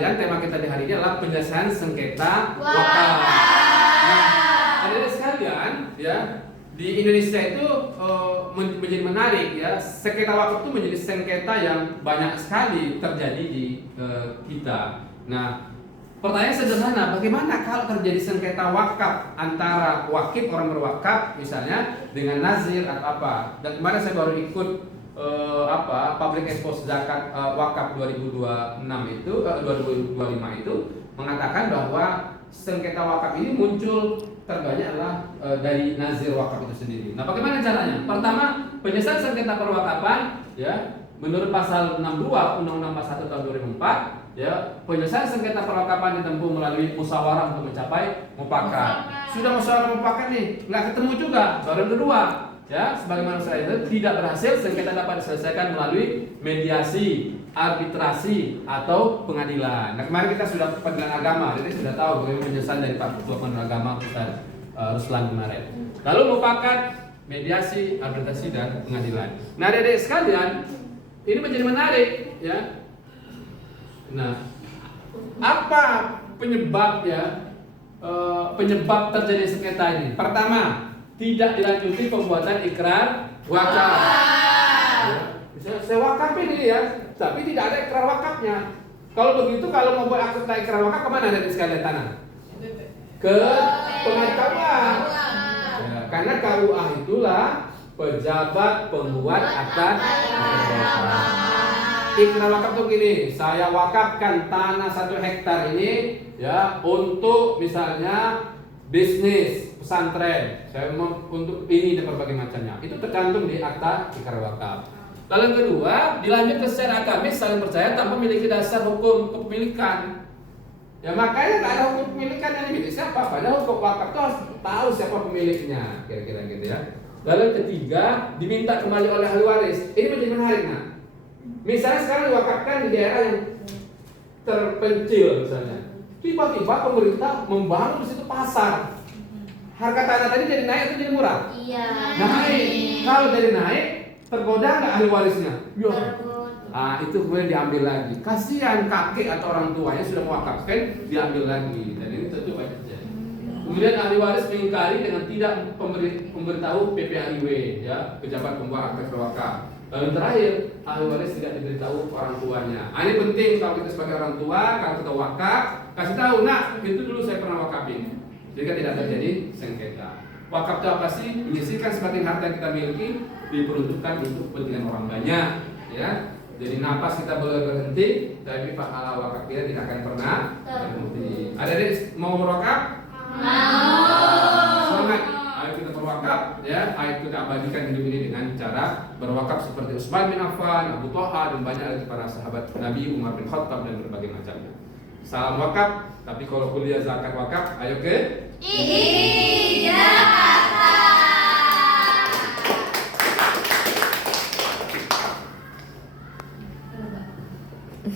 sekalian, tema kita di hari ini adalah penyelesaian sengketa wakaf. Nah, adik-adik sekalian, ya, di Indonesia itu menjadi menarik, ya. Sengketa wakaf itu menjadi sengketa yang banyak sekali terjadi di kita. Nah, pertanyaan sederhana, bagaimana kalau terjadi sengketa wakaf antara wakif, orang berwakaf misalnya, dengan nazir atau apa? Dan kemarin saya baru ikut public expose zakat wakaf 2026 itu 2025 itu mengatakan bahwa sengketa wakaf ini muncul terbanyak adalah dari nazir wakaf itu sendiri. Nah, bagaimana caranya? Pertama, penyelesaian sengketa perwakapan, ya, menurut pasal 62 Undang-Undang 41 tahun 2004, ya, penyelesaian sengketa perwakapan ditempuh melalui musyawarah untuk mencapai mufakat. Sudah musyawarah mufakat nih, nggak ketemu juga. Baru yang kedua, ya, sebagaimana saya itu tidak berhasil, sengketa dapat diselesaikan melalui mediasi, arbitrasi atau pengadilan. Nah, kemarin kita sudah pengadilan agama, jadi sudah tahu bagaimana penyelesaian dari Pak Ketua Pengadilan Agama Ustaz Ruslan kemarin. Lalu mufakat, mediasi, arbitrasi dan pengadilan. Nah, adik-adik sekalian, ini menjadi menarik, ya. Nah, apa penyebab, ya, penyebab terjadi sengketa ini? Pertama, tidak dilanjuti pembuatan ikrar wakaf. Ya, saya wakaf ini, ya, tapi tidak ada ikrar wakafnya. Kalau begitu, kalau mau buat akta ikrar wakaf, kemana dari sekalian tanah? Ke pengetahuan. Ya, karena KUA itulah pejabat pembuat akta wakaf. Ikrar wakaf tuh gini, saya wakafkan tanah 1 hektar ini, ya, untuk misalnya bisnis pesantren, saya mau untuk ini dan berbagai macamnya. Itu tercantum di akta ikrar wakaf. Lalu yang kedua, dilanjutkan secara akademis saling percaya tanpa memiliki dasar hukum kepemilikan. Ya, makanya tak ada hukum kepemilikan yang dimiliki siapa. Padahal hukum wakaf itu harus tahu siapa pemiliknya, kira-kira gitu, ya. Lalu yang ketiga, diminta kembali oleh ahli waris. Ini menjadi menarik, nah. Misalnya sekarang diwakafkan di daerah yang terpencil misalnya. Tiba-tiba pemerintah membangun di situ pasar. Harga tanah tadi jadi naik atau jadi murah? Iya. Naik. Kalau jadi naik, tergoda nggak ahli warisnya? Ya. Ah, itu kemudian diambil lagi. Kasihan kakek atau orang tuanya sudah mewakafkan, diambil lagi. Dan ini tentu banyak terjadi. Kemudian ahli waris mengingkari dengan tidak memberitahu PPAIW, ya, pejabat pembuat akta wakaf. Lalu terakhir, ahli waris tidak diberitahu orang tuanya. Ini penting kalau kita sebagai orang tua, kalau kita wakaf, kasih tahu, nak, itu dulu saya pernah wakafin. Jika tidak terjadi sengketa. Wakaf itu apa sih? Menyisihkan sebagian harta yang kita miliki diperuntukkan untuk kepentingan orang banyak, ya. Jadi napas kita boleh berhenti, tapi pahala wakaf kita tidak akan pernah berhenti. Adik-adik mau berwakaf? Mau. Semangat. Ayo kita berwakaf, ya. Ayo kita abadikan hidup ini dengan cara berwakaf seperti Utsman bin Affan, Abu Thalha dan banyak lagi para sahabat Nabi, Umar bin Khattab dan berbagai macamnya. Salam wakaf, tapi kalau kuliah zakat wakaf, ayo ke Ijazah.